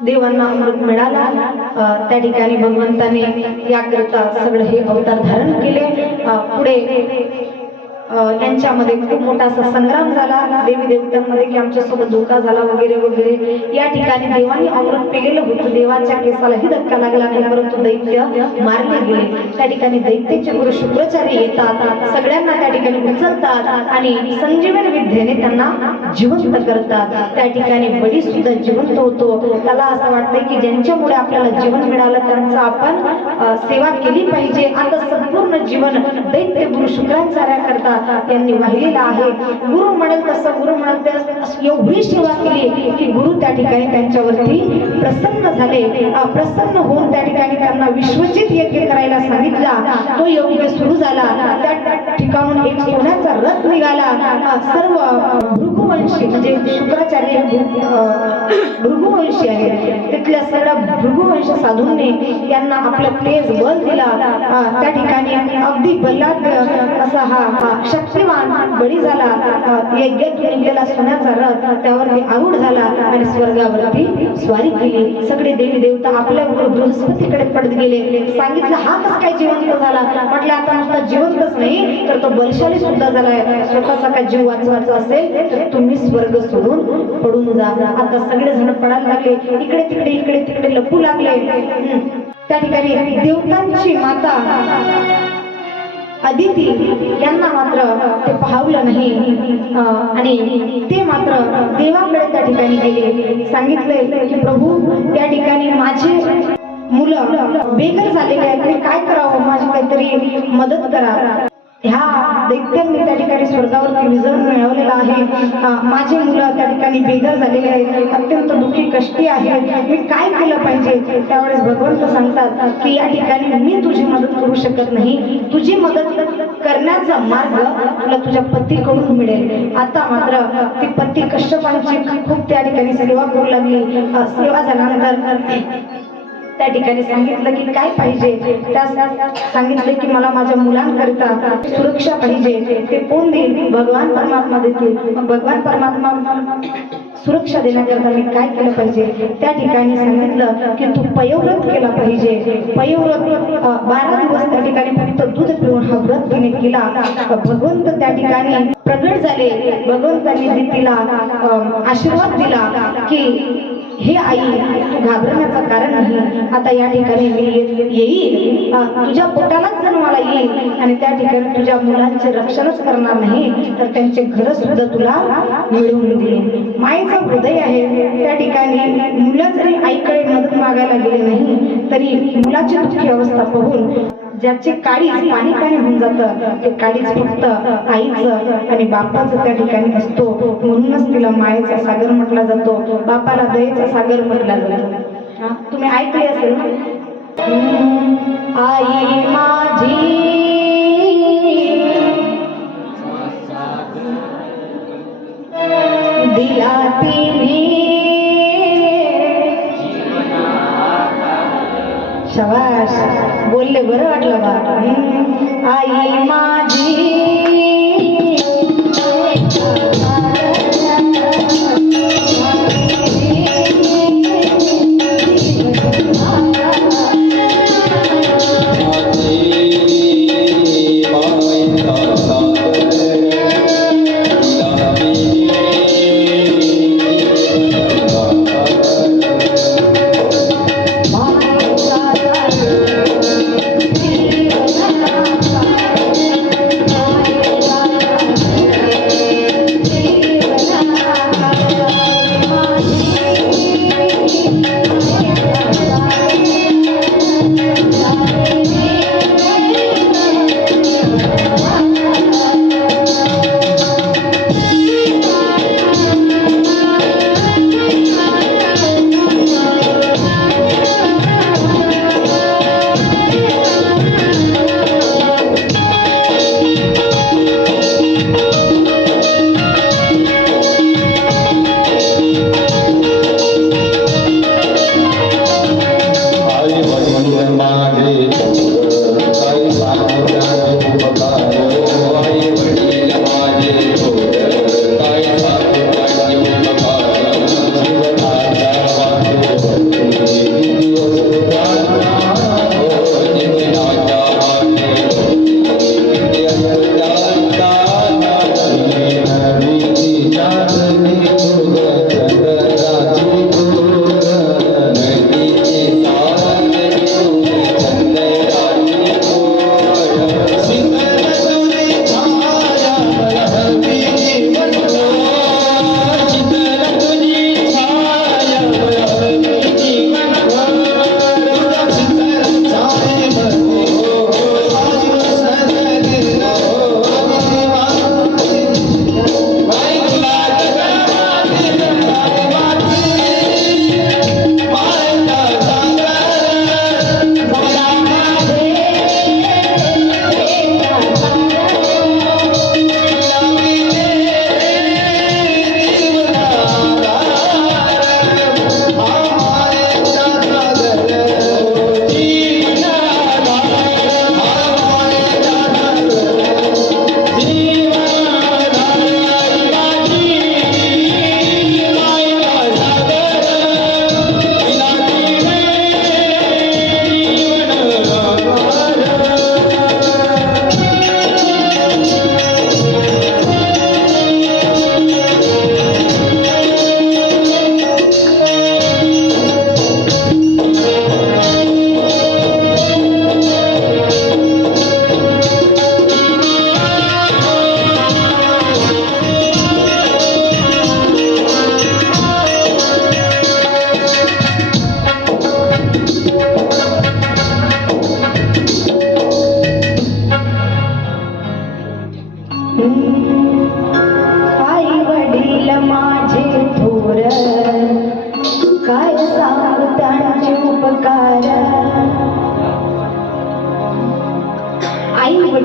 देवांना अमृत मिळाला. त्या ठिकाणी भगवंताने याकरिता सगळं हे अवतार धारण केले. पुढे यांच्यामध्ये खूप मोठा असा संग्राम झाला. देवी देवतांमध्ये की आमच्यासोबत धोका झाला वगैरे वगैरे. या ठिकाणी देवाने अमृत पिलेलं होतं. देवाच्या केसालाही धक्का लागला नाही परंतु दैत्य मारले गेले. त्या ठिकाणी दैत्याचे गुरु शुक्राचार्य येतात. सगळ्यांना त्या ठिकाणी उचलतात आणि संजीवन विद्येने त्यांना जिवंत करतात. त्या ठिकाणी बळी सुद्धा जिवंत होतो. त्याला असं वाटतंय की ज्यांच्यामुळे आपल्याला जीवन मिळालं त्यांचा आपण सेवा केली पाहिजे. आता संपूर्ण जीवन दैत्य गुरु शुक्राचार्या त्यांनी वाहिलेला आहे. गुरु म्हणत तसं गुरु म्हणत एवढी सेवा केली की गुरु त्या ठिकाणी त्यांच्यावरती प्रसन्न झाले. प्रसन्न होऊन त्या ठिकाणी त्यांना विश्वजित यज्ञ करायला सांगितला. तो यज्ञ सुरू झाला. त्या ठिकाणून एक सोन्याचा रथ निघाला. सर्व भृगुवंशी म्हणजे शुक्राचार्य भृगुवंशी आहे तिथल्या सगळ्या भृगुवंश साधूंनी त्यांना आपलं तेज बल दिला. त्या ठिकाणी अगदी बलाढ्य असा हा हा शक्तिवान बळी झाला. अ, यज्ञातून सोन्याचा रथ त्यावरती आरूढ झाला आणि स्वर्गावरती स्वारी केली. सगळे देवी देवता आपल्या बृहस्पतीकडे पडत गेले. सांगितलं हा कसा काय जिवंत झाला? म्हटलं आता नुसता जिवंतच नाही तर तो बलशाली सुद्धा झालाय स्वतःचा काय जीव वाचवायचा असेल तर तुम्ही स्वर्ग सोडून पडून जा. आता सगळे जण पडायला लागले. इकडे तिकडे इकडे तिकडे लपू लागले. त्या ठिकाणी देवतांची माता अदिती यांना मात्र ते पाहवलं नाही. आणि ते मात्र देवाकडे त्या ठिकाणी गेले. सांगितले की प्रभू त्या ठिकाणी माझे मुलं बेघर झालेले आहेत. मी काय करावं? माझी काहीतरी मदत करा. ह्या दैत्यांनी त्या ठिकाणी स्वर्गावरती विजय मिळवलेला आहे. माझे मुलं त्या ठिकाणी बेघर झालेले आहेत. अत्यंत दुःखी कष्टी आहेत. मी काय केलं पाहिजे? त्यावेळेस भगवंत सांगतात की या ठिकाणी मी तुझी मदत करू शकत नाही. तुझी मदत करण्याचा मार्ग तुला तुझ्या पतीकडून मिळेल. आता मात्र ती पती कष्टपांची खूप त्या ठिकाणी सेवा करू लागली. सेवा झाल्यानंतर त्या ठिकाणी सांगितलं की काय पाहिजे? त्या सांगितलं की मला माझ्या मुलांकरिता सुरक्षा पाहिजे. ते कोण देईल? भगवान परमात्मा देतील. भगवान परमात्मा सुरक्षा देण्याकरता मी काय केलं पाहिजे? त्या ठिकाणी सांगितलं की तू पयोव्रत केला पाहिजे. पयोव्रत बारा दिवस त्या ठिकाणी फक्त दूध पिऊन हा व्रत तिने केला. भगवंत त्या ठिकाणी प्रगट झाले. भगवंतांनी तिला आशीर्वाद दिला की हे आई तू घाबरण्याचं कारण नाही. आता या ठिकाणी मी येईल तुझ्या पोटालाच जन्माला येईल. आणि त्या ठिकाणी तुझ्या मुलांचे रक्षणच करणार नाही. तर त्यांचे घर सुद्धा तुला मिळवून देईल मायेचं हृदय आहे. त्या ठिकाणी मुलं जरी आईकडे मदत मागायला गेले नाही तरी मुलाची दुःखी अवस्था बघून ज्याचे काळीच पाणी पाणी होऊन जातं ते काळीच फक्त आईचं आणि बापाचं त्या ठिकाणी असतो. म्हणूनच तिला मायेचा सागर म्हटला जातो बापाला दयेचा सागर म्हटला जातो. तुम्ही ऐकले असेल आई माझी दिला शबाश बोलले बरं वाटलं बा. हम्म, आई माझी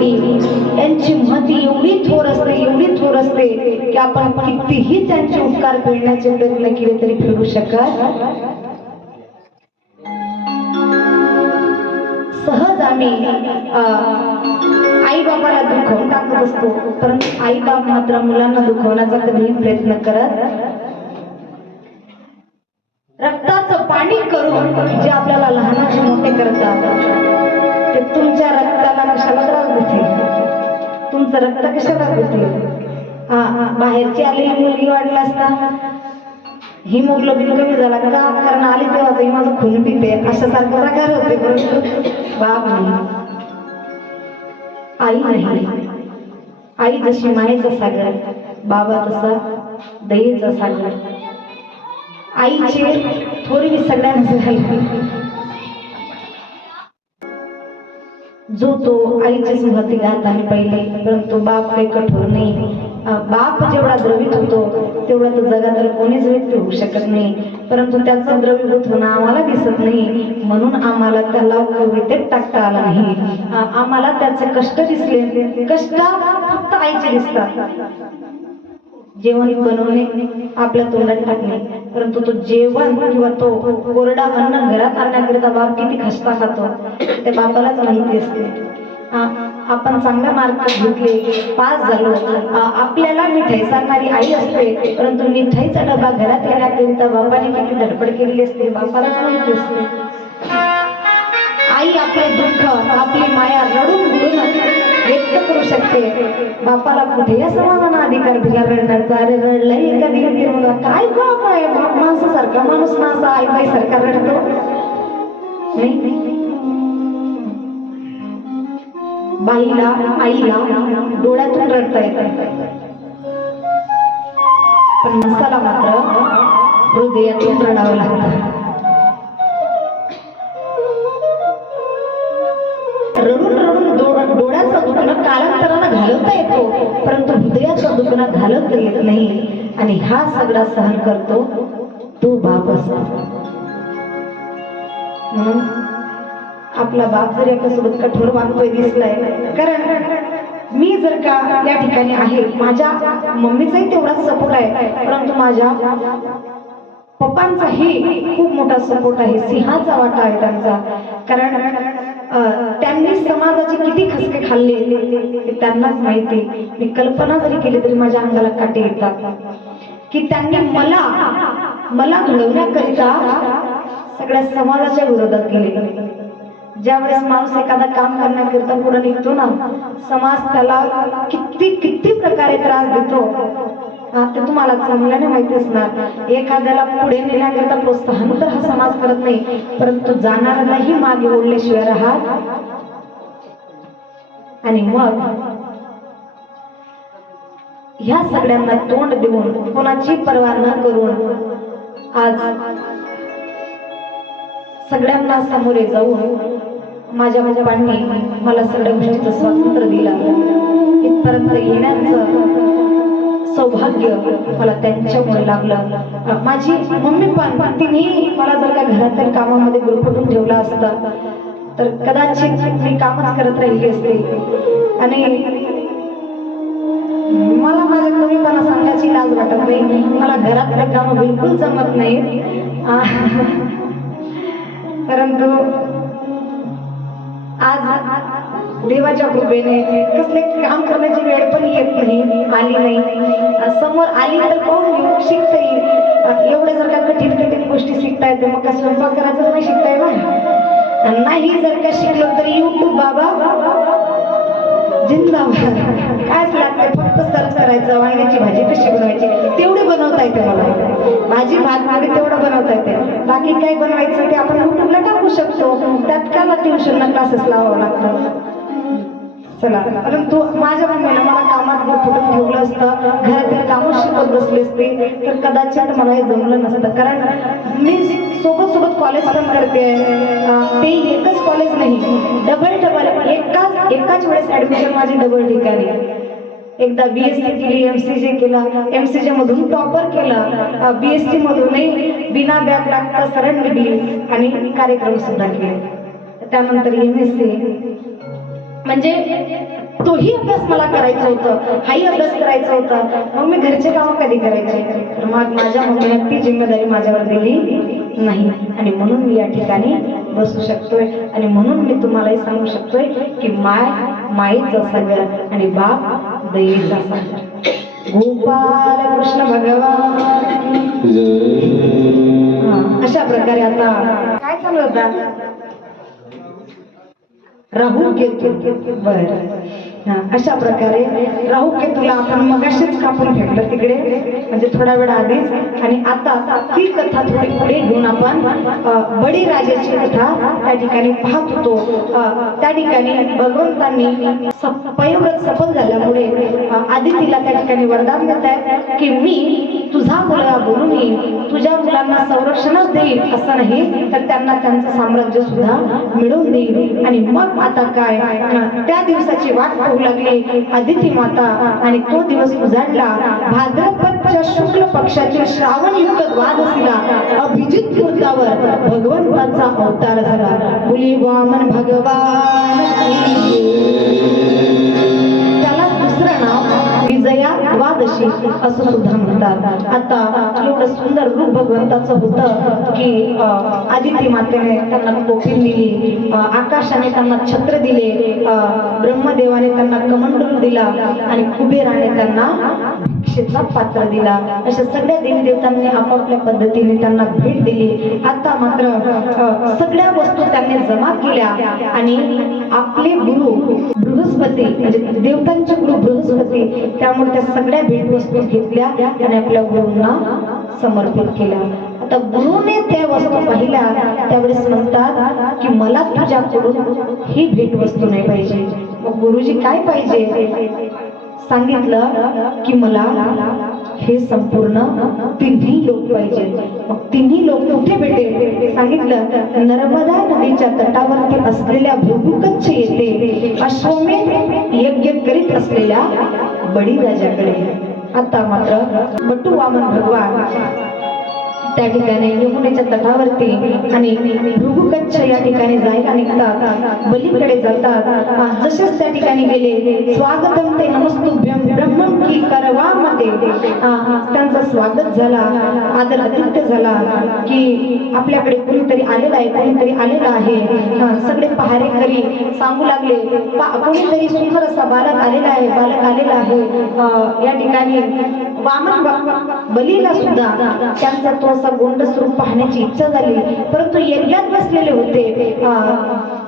आई यांची मती एवढी थोर असते एवढी थोर असते की आपण कितीही त्यांचे उपकार फेडण्याचे प्रयत्न केले तरी फेडू शकत सहज आम्ही आई बाबाला दुखवून टाकत असतो परंतु आई बाप मात्र मुलांना दुखवण्याचा कधीही प्रयत्न करत रक्ताचं पाणी करून जे आपल्याला लहानाचे मोठे करतात तर तुमच्या रक्ताला कशाला त्रास देते? तुमचं रक्त कशाला देते? हा बाहेरची आलेली मुलगी वाढला असता हिमोग्लोबिन कमी झाला का? कारण आली तेव्हाच ही माझं खून पिते. अशा सारखे प्रकार होते. परंतु बाप नाही आई नाही. आई जशी मायेचा सागर बाबा तसा दयेचा सागर. आईचे थोरवी सगळ्यांना झाली जो तो आईची स्मृती आहे पहिले परंतु बाप काही कठोर नाही. बाप जेवढा द्रवित होतो तेवढा तर जगातील कोणीच व्यक्ती होऊ शकत नाही. परंतु त्याचं द्रवीभूत होणं आम्हाला दिसत नाही म्हणून आम्हाला त्याला कवितेत टाकता आला नाही. आम्हाला त्याचे कष्ट दिसले. कष्ट फक्त आईचे दिसतात. जेवण बनवणे आपल्या तोंडात टाकणे. परंतु तो जेवण किंवा तो कोरडा अन्न घरात आणण्याकरिता बाप किती खस्ता खातो ते बापालाच माहिती असते. आपण चांगला मार्क घेतले पास झालो आपल्याला मिठाई सांगणारी आई असते परंतु मिठाईचा डबा घरात येण्याकरिता बापाने किती धडपड केलेली असते बापालाच माहिती असते. आई आपले दुःख आपली माया रडून बुडून व्यक्त करू शकते. बापाला कुठे या समाधान अधिकार दिला रडण्याचा? अरे रडलंय कधी कधी. मला काय बाप आहे? बाप माणसासारखा माणूस ना असा आई बाई सारखा रडतो बाईला आईला डोळ्यातून रडता येत पण मसाला मात्र हृदयातून रडावं लागतं. डोळ्याचं दुखणं कालांतरानं घालवता येतो परंतु हृदयाच्या दुखणं घालवता येत नाही. आणि हा सगळा सहन करतो तो बाप असतो. म्हणून आपला बाप जरी आपल्यासोबत कठोर वागतोय दिसलाय कारण मी जर का या ठिकाणी आहे माझ्या मम्मीचाही तेवढाच सपोर्ट आहे परंतु माझ्या पप्पांचाही खूप मोठा सपोर्ट आहे सिंहाचा वाटा आहे त्यांचा. कारण त्यांनी समाजाचे किती खसके खाल्ले ते त्यांनाच माहिती. मी कल्पना जरी केली तरी माझ्या अंगाला काटे येतात. की त्यांनी मला मला घडवण्याकरिता सगळ्या समाजाच्या विरोधात गेले ज्यावेळेस माणूस एखादा काम करण्याकरिता पुढे निघतो ना समाज त्याला किती किती प्रकारे त्रास देतो. ते तुम्हाला चांगल्याने माहिती असणार. एखाद्याला पुढे नेण्याकरिता प्रोत्साहन तर हा समाज करत नाही परंतु जाणाऱ्यालाही मागे ओढल्याशिवाय राहत आणि मग ह्या सगळ्यांना तोंड देऊन कोणाची पर्वा न करून आज सगळ्यांना सामोरे जाऊन माझ्या माझ्या पप्पांनी मला सगळ्या गोष्टीचं स्वातंत्र्य दिलं. इथपर्यंत येण्याचं सौभाग्य मला त्यांच्यामुळे लागलं. माझी मम्मी पण तिने मला जर का घरातील कामामध्ये गुरफटून ठेवला असता तर कदाचित मी कामच करत राहिली असते. आणि मला माझ्या कमीपणा सांगायची लाज वाटत नाही. मला घरातले काम बिलकुल जमत नाही. परंतु आज देवाच्या कृपेने कसले काम करण्याची वेळ पण येत नाही आली नाही. समोर आली तर कोण शिकता येईल एवढ्या जर का कठीण कठीण गोष्टी शिकता येते मग का स्वयंपाक करायचं नाही शिकता ना? नाही जर का शिकलो तर युट्यूब बाबा जिंदाबाद. कायच लागतंय? फक्त सर्च करायचं वांग्याची भाजी कशी बनवायची? तेवढी बनवता येते मला. भाजी भात मागे तेवढं बनवता येते. बाकी काय बनवायचं ते आपण युट्यूबला टाकू शकतो. त्यात काला ट्युशनला क्लासेस लावावं लागतं. चला. परंतु माझ्या मम्मीला मला कामात फुटून ठेवलं असतं घरातील कामं शिकत बसले असते तर कदाचित मला हे जमलं नसतं. कारण मी सोबत सोबत कॉलेज पण करते. ते एकच कॉलेज नाही. डबल डबल एकाच एकाच वेळेस ऍडमिशन माझी डबल ठिकाणी. एकदा बी एस सी केली एम सी जे केलं. एम सी जे मधून टॉपर केलं. बी एस सी मधूनही बिना बॅग लागता सरळ निघली आणि कार्यक्रम सुद्धा केले. त्यानंतर एम एस सी म्हणजे तोही अभ्यास मला करायचा होतं हाही अभ्यास करायचा होता. मग मी घरचे कामं कधी करायचे? तर मग माझ्या मम्मीने ती जिम्मेदारी माझ्यावर दिली नाही. आणि म्हणून मी या ठिकाणी बसू शकतोय. आणि म्हणून मी तुम्हालाही सांगू शकतोय की माय माईचा सगळं आणि बाप दयेचा सगळं गोपाल कृष्ण भगवान अशा प्रकारे आता काय चालू होता राहू केतू बर अशा प्रकारे राहू केतूला आपण मगाशीच कापून फेकलं तिकडे. म्हणजे थोडा वेळ आधीच. आणि आता ती कथा थोडी पुढे घेऊन आपण बडी राजाची कथा त्या ठिकाणी पाहत होतो. त्या ठिकाणी भगवंतांनी पयव्रत सफल झाल्यामुळे आदितीला त्या ठिकाणी वरदान देत आहे की मी तुझा मुलगा बोलून येईल तुझ्या मुलांना संरक्षणच देईल असं नाही तर त्यांना त्यांचं साम्राज्य सुद्धा मिळवून देईल. आणि मग आता काय? त्या दिवसाची वाट पाहू लागली. अदिती माता आणि तो दिवस उजाडला. भाद्रपदच्या शुक्ल पक्षातील श्रावण युक्त द्वादशीला अभिजित युद्धावर भगवंताचा अवतार झाला. मुली वामन भगवान असं सुद्धा म्हणतात. आता एवढं सुंदर रूप भगवंताचं होतं की आदिती मातेने त्यांना कोपीन दिली आकाशाने त्यांना छत्र दिले ब्रह्मदेवाने त्यांना कमंडल दिला आणि कुबेराने त्यांना भिक्षेचा पात्र दिला. अशा सगळ्या देवदेवतांनी आपापल्या पद्धतीने त्यांना भेट दिली. आता मात्र सगळ्या वस्तू त्यांनी जमा केल्या आणि आपले गुरु बृहस्पती म्हणजे देवतांचे गुरु बृहस्पती त्यामुळे त्या सगळ्या भेटवस्तू घेतल्या आणि आपल्या गुरूंना समर्पित केल्या. आता गुरुने त्या वस्तू पाहिल्या त्यावेळेस म्हणतात की मला तुझ्याकडून ही भेटवस्तू नाही पाहिजे. मग गुरुजी काय पाहिजे? सांगितलं की मला हे संपूर्ण तिन्ही लोक पाहिजे. मग तिन्ही लोक कुठे भेटेल? सांगितलं नर्मदा नदीच्या तटावरती असलेल्या भूकच्छ येथे अश्वमेध यज्ञ करीत असलेल्या बळीराजाकडे. आता मात्र बटू वामन भगवान त्या ठिकाणी यमुनेच्या तटावरती आणि भृगुकच्छ या ठिकाणी जायला निघतात. बलीकडे जातात. जसेच त्या ठिकाणी गेले. स्वागतम ते नमस्तुभ्यम ब्रह्मम की करवा मते त्यांचा स्वागत झाला. आदर आदित्य झाला की आपल्याकडे कुणीतरी आलेला आहे कुणीतरी आलेला आहे. आ, सगळे पहारेकरी सांगू लागले. पा- कोणीतरी सुंदर असा बालक आलेला आहे बालक आलेला आहे. या ठिकाणी वामन बलीला सुद्धा त्यांचा तो असा गोंड स्वरूप पाहण्याची इच्छा झाली. परंतु यज्ञात बसलेले होते.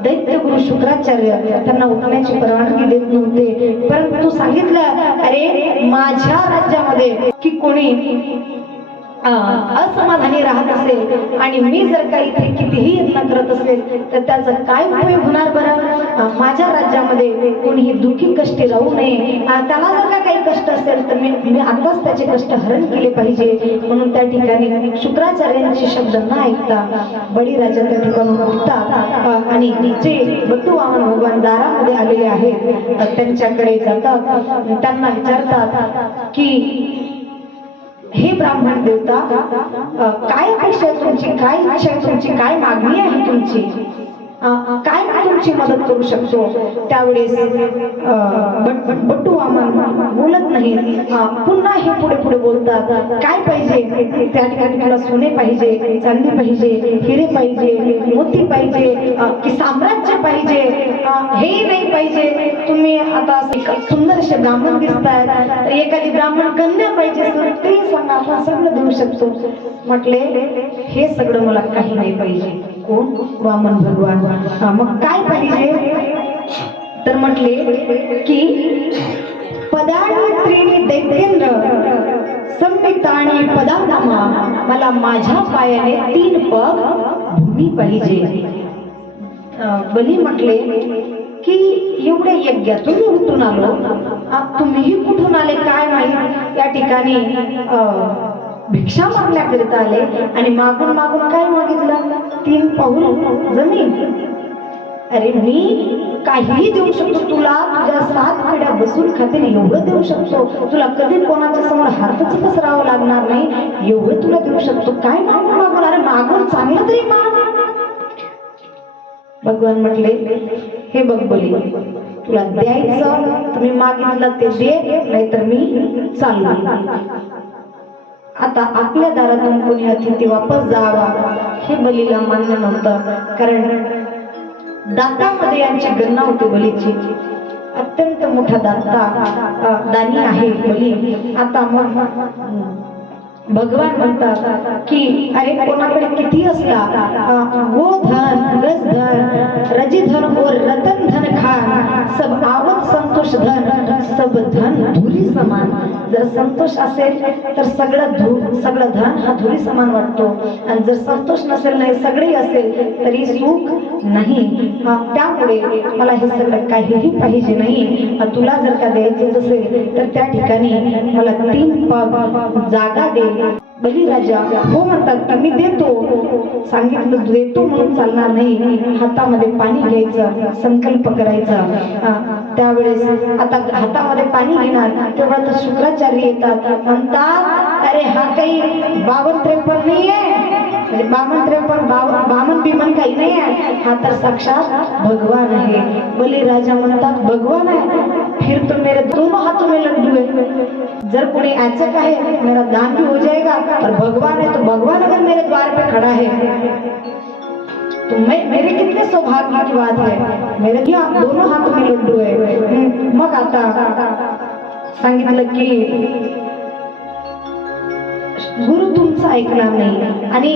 दैत्य गुरु शुक्राचार्य त्यांना उठण्याची परवानगी देत नव्हते. परंतु सांगितलं अरे माझ्या राज्यामध्ये की कोणी असमाधानी राहत असेल आणि मी जर का इथे कितीही यत्न करत असेल तर त्याचा काय उपयोग होणार बरं? माझ्या राज्यामध्ये कोणीही दुःखी कष्टी राहू नये. त्याला जर का काही कष्ट असेल तर मी मी आताच त्याचे कष्ट हरण केले पाहिजे. म्हणून त्या ठिकाणी शुक्राचार्यांचे शब्द न ऐकता बळीराजा त्या ठिकाणी उठतात आणि जे बटू भगवान दारामध्ये आलेले आहेत त्यांच्याकडे जातात त्यांना विचारतात की हे ब्राह्मण देवता काय अपेक्षा आहे तुमची? काय इच्छा आहे तुमची? काय मागणी आहे तुमची? काय तुमची मदत करू शकतो. त्यावेळेस बटू बट्टू वामन बोलत नाही. पुन्हा हे पुढे पुढे बोलतात. काय पाहिजे? त्या ठिकाणी तुला सोने पाहिजे चांदी पाहिजे हिरे पाहिजे मोती पाहिजे की साम्राज्य पाहिजे हे नाही पाहिजे. तुम्ही आता एक सुंदर असे ब्राह्मण दिसतायत. एखादी ब्राह्मण कन्या पाहिजे ते सांगा आपण सगळं देऊ शकतो. म्हटले हे सगळं मला काही नाही पाहिजे. कोण? वामन भगवान. हा, मग काय पाहिजे तर म्हटले की पदाणी त्रीणी दैत्येंद्र संविताणी पदात्मा मला माझ्या पायाने तीन पग भूमी पाहिजे. बली म्हटले की एवढ्या यज्ञातून मी उठून आलो. तुम्हीही कुठून आले काय माहीत? या ठिकाणी अं, भिक्षा मागण्याकरिता आले आणि मागून मागून काय मागितलं? तीन पाऊल जमीन. अरे मी काहीही देऊ शकतो तुला तुझ्या सात पिढ्या बसून खातील एवढं देऊ शकतो. तुला कधी कोणाच्या समोर हातच पसरावं लागणार नाही? एवढं तुला देऊ शकतो. काय मागून मागून अरे मागून चांगलं तरी माग. भगवान म्हटले हे बघ बली तुला द्यायचं तुम्ही मागितलं ते दे नाहीतर मी चालणार आता आपल्या दारातून कोणी अतिथी वापस जावा हे बलीला मान्य नव्हतं. कारण दातामध्ये यांची गणना होती बलीची. अत्यंत मोठा दाता दानी आहे बली. आता मग भगवान म्हणतात की अरे कोणाकडे किती असला वो धन रस धन रजी धन और रतन धन खान सब आवत संतोष धन सब धन धुरी समान. जर संतोष असेल तर सगळं धू सगळं धन हा धुरी समान वाटतो. आणि जर संतोष नसेल नाही सगळे असेल तरी सुख नाही. त्यामुळे मला हे सगळं काहीही पाहिजे नाही. तुला जर का द्यायचं असेल तर त्या ठिकाणी मला तीन पग जागा दे. बलिराजा हो म्हणतात मी देतो. सांगितलं देतो म्हणून चालणार नाही. हातामध्ये पाणी घ्यायचं संकल्प करायचा. त्यावेळेस आता हातामध्ये पाणी घेणार तेव्हा तर शुक्राचार्य येतात म्हणतात अरे हा काही बावन त्रेपन्न नाहीये. बामन त्रेपन्न बावन बामन बिमन काही नाही आहे हा तर साक्षात भगवान आहे बलिराजा म्हणतात भगवान आहे फिर तो मेरे दोनों हाथों में लड्डू है जर कोई याचक है मेरा दान भी हो जाएगा और भगवान है तो भगवान अगर मेरे द्वार पे खड़ा है तो मैं मेरे कितने सौभाग्य की बात है मेरे क्या दोनों हाथ में लड्डू है मग आता सांगितलं की गुरु तुमचं ऐकणार नाही. आणि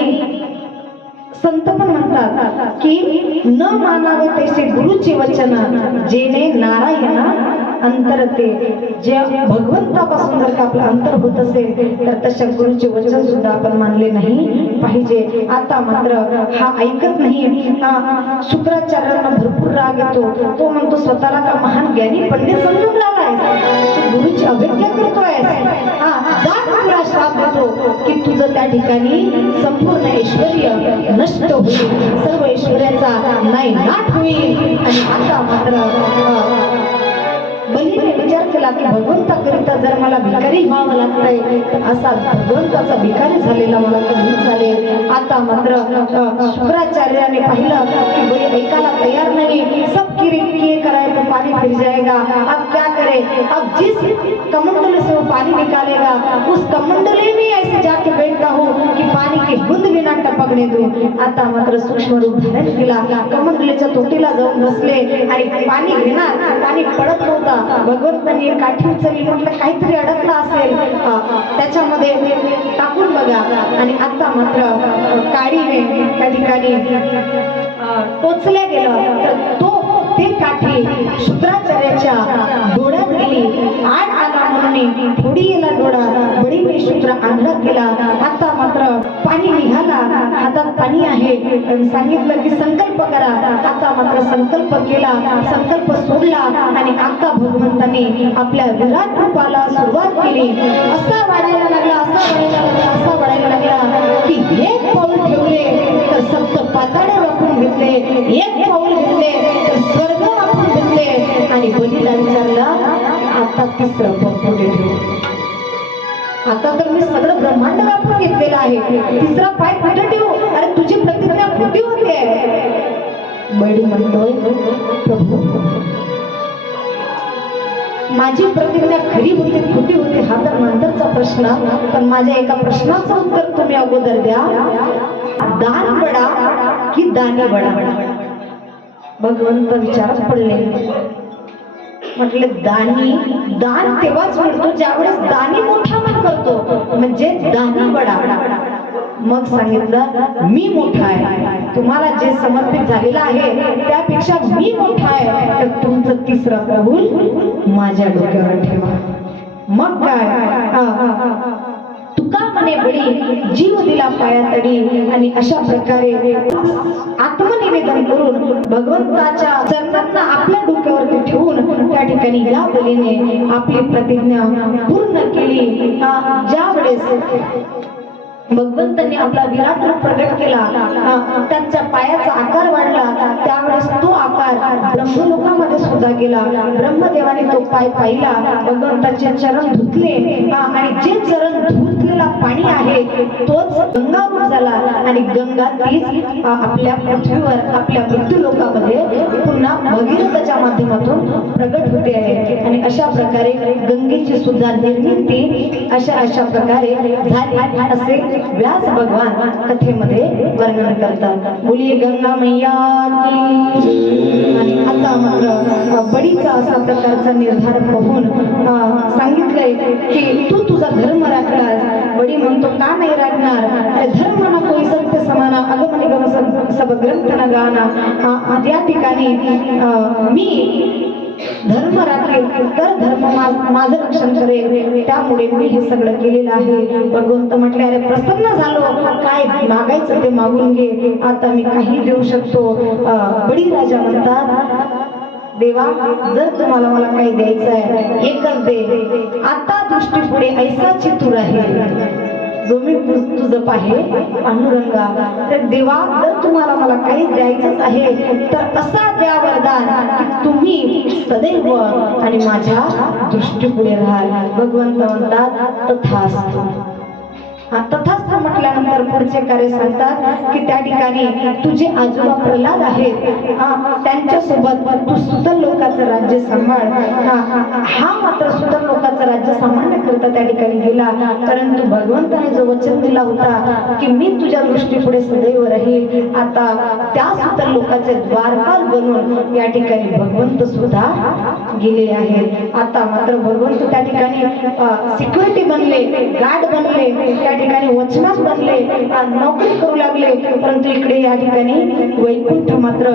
संत पण म्हणतात की न मानावे तैसे गुरुचे वचन जेणे नारायण अंतर ते. जे भगवंतापासून जर का आपलं अंतर होत असेल तर तशा गुरुचे वचन सुद्धा आपण मानले नाही पाहिजे. आता मात्र हा ऐकत नाही. हा शुक्राचार्यांना भरपूर राग येतो. तो म्हणतो स्वतःला का महान ज्ञानी पंडित समजून लागलाय गुरुची अभिज्ञा करतोय हा श्राप देतो की तुझं त्या ठिकाणी संपूर्ण ऐश्वर्य नष्ट होईल. सर्व ऐश्वर्याचा नाही नाट होईल. आणि आता मात्र अं, बलीने विचार केला की भगवंताकरिता जर मला भिकारी व्हावं लागतंय असा भगवंताचा भिकारी झालेला मला कधी झाले आता मात्र शुक्राचार्याने पाहिलं की बली ऐकायला तयार नाही. सब किरी किए कराए पाणी फिर जाएगा अब क्या करे अब जिस कमंडल से वो पानी निकालेगा उस कमंडले में ऐसे जाके बैठता हूँ कि पानी की बुंद भी ना टपकने दो। आता मात्र सूक्ष्म रूप धारण केला। कमंडलीच्या तोटीला जाऊन बसले आणि पाणी घेणार पाणी पडत नव्हता. भगवंतांनी काठी उचलली म्हटलं काहीतरी अडकला असेल. त्याच्यामध्ये टाकून बघा. आणि आता मात्र काळीने त्या ठिकाणी टोचल्या गेलं. तर तो ती काठी शुक्राचार्याच्या डोळ्यात गेली. आड आला म्हणून थोडी गेला डोळा. बडी मी शुक्र आंधळा गेला. आता मात्र पाणी निघाला. हातात पाणी आहे. सांगितलं की संकल्प करा. आता मात्र संकल्प केला. संकल्प सोडला. आणि आता भगवंताने आपल्या विराट रूपाला सुरुवात केली. असा वाढायला लागला. असा वाढायला लागला. असा वाढायला लागला की एक पाऊल ठेवले तर सप्त पाताळे वापरून घेतले. एक पाऊल घेतले तर आणि बलीला विचारला आता तिसरं पुढे कुठे ठेवू आता तर मी सगळं ब्रह्मांड वापरून घेतलेलं आहे. तिसरा पाय कुठे ठेवू? अरे तुझी प्रतिज्ञा कुठे होते? बडी म्हणतोय प्रभू माझी प्रतिज्ञा खरी होती खोटी होती हा तर नंतरचा प्रश्न. पण माझ्या एका प्रश्नाचं उत्तर तुम्ही अगोदर द्या. दान बडा की दानी बडा भगवंत विचारात पडले. म्हटले दानी दान तेव्हाच मिळतो ज्यावेळेस दानी मोठा मन करतो. म्हणजे दानी बडा. मग सांगितलं मी मोठा आहे. तुम्हाला जे समर्पित झालेलं आहे त्यापेक्षा मी मोठा आहे. तर तुमचं तिसरं कबूल माझ्या डोक्यावर ठेवा. मग काय? तुका जीव दिला पाया तडी आणि अशा प्रकारे आत्मनिवेदन करून भगवंताच्या चरणांना आपल्या डोक्यावरती ठेवून त्या ठिकाणी या बलीने आपली प्रतिज्ञा पूर्ण केली. ज्या वेळेस भगवंतांनी आपला विराट रूप प्रकट केला अ, त्यांच्या पायाचा आकार वाढला त्यावेळेस तो आकार ब्रह्मलोकामध्ये सुद्धा गेला. ब्रह्मदेवाने तो पाय पाहिला भगवंताचे चरण धुतले हा, आणि जे चरण तोच गंगा रूप झाला आणि गंगा तीच आपल्या पृथ्वीवर आपल्या मृत्यू लोकामध्ये पुन्हा भगीरथाच्या माध्यमातून प्रगट होते आहे. आणि अशा प्रकारे गंगेची सुद्धा निर्मिती अशा अशा प्रकारे झाली. असे व्यास भगवान कथेमध्ये वर्णन करतात. बोलिये गंगा मैया आणि आता मात्र बडीचा असा प्रकारचा निर्धार पाहून सांगितलंय की तू तुझा धर्म राखलास. बडी म्हणतो का नाही राखणार. अरे धर्म ना कोई सत्य समाना अगम निगम सब- सब ग्रंथ न गाना या ठिकाणी मी धर्म राखेल तर धर्म माझं रक्षण करेल. त्यामुळे मी हे सगळं केलेलं आहे. भगवंत म्हटले अरे प्रसन्न झालो. काय मागायचं ते मागून घे. आता मी काही देऊ शकतो. बडी राजा म्हणतात देवा जर तुम्हाला मला काही द्यायचं आहे एकच दे. आता दृष्टी पुढे ऐसा चितूर आहे. जो मी तुझं पाहे अनुरंगा तर देवा जर तुम्हाला मला काही द्यायचंच आहे तर असा द्या वरदान की तुम्ही सदैव आणि माझ्या दृष्टीपुढे राहाल. भगवंत म्हणतात तथास्तु. तथाच म्हटल्यानंतर पुढचे कार्य सांगतात की त्या ठिकाणी तुझे आजोबा प्रल्हाद आहेत त्यांच्यासोबत तू सुतल लोकांचं राज्य सांभाळ. हा मात्र सुतल लोकांचं राज्य सांभाळण्याकरिता त्या ठिकाणी गेला. परंतु भगवंताने जो वचन दिला होता की मी तुझ्या दृष्टी पुढे सदैव राहील आता त्या सुतल लोकांचे द्वारपाल बनून या ठिकाणी भगवंत सुद्धा गेले आहेत. आता मात्र भगवंत त्या ठिकाणी सिक्युरिटी बनले गार्ड बनले त्या ठिकाणी वचनास बसले नोकरी करू लागले. परंतु इकडे या ठिकाणी वैकुंठ मात्र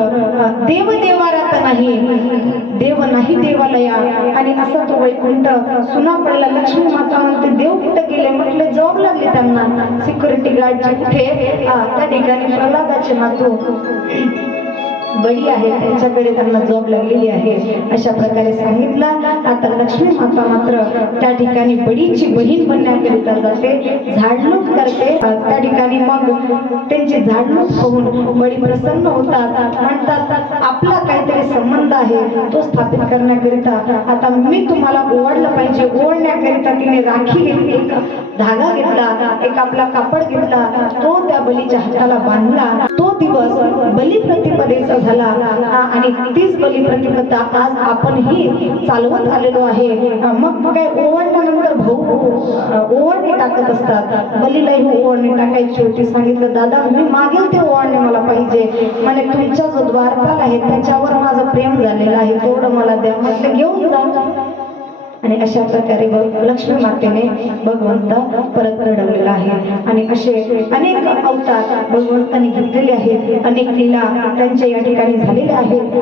देव देवारात नाही. देव नाही देवालया. आणि असा तो वैकुंठ सुना पडला. लक्ष्मी माता म्हणते देव कुठे गेले? म्हटले जॉब लागले त्यांना. सिक्युरिटी गार्ड कुठे त्या ठिकाणी प्रल्हादाचे नातू बळी आहे त्यांच्याकडे त्यांना जॉब लागलेली आहे. अशा प्रकारे सांगितलं. आता लक्ष्मी माता मात्र त्या ठिकाणी बळीची बहीण बनण्याकरिता जाते झाडणूक करते. त्या ठिकाणी मग त्यांची झाडणूक होऊन बळी प्रसन्न होतात. म्हणतात आपला काहीतरी संबंध आहे तो स्थापित करण्याकरिता. आता मी तुम्हाला ओवाळलं पाहिजे. ओवाळण्याकरिता तिने राखी घेतली धागा घेतला एक आपला कापड घेतला. तो त्या बलीच्या हाताला बांधला. दिवस बली प्रतिपदेचा झाला आणि तीच बली प्रतिपदा आज आपणही चालवत आलेलो आहे. मग काय ओवळल्यानंतर भाऊ अ, ओवळणी टाकत असतात. बलीलाही ओवळणी टाकायची होती. सांगितलं दादा मी मागेल ते ओवळणे मला पाहिजे. म्हणजे तुमचा जो द्वारपाल आहे त्याच्यावर माझं प्रेम झालेलं आहे. तेवढं मला द्या. म्हटलं घेऊन जा. आणि अशा प्रकारे लक्ष्मी मातेने भगवंत परत घडवलेला आहे. आणि असे अनेक अवतार भगवंतांनी घेतलेले आहेत. अनेक लीला त्यांच्या या ठिकाणी झालेल्या आहेत.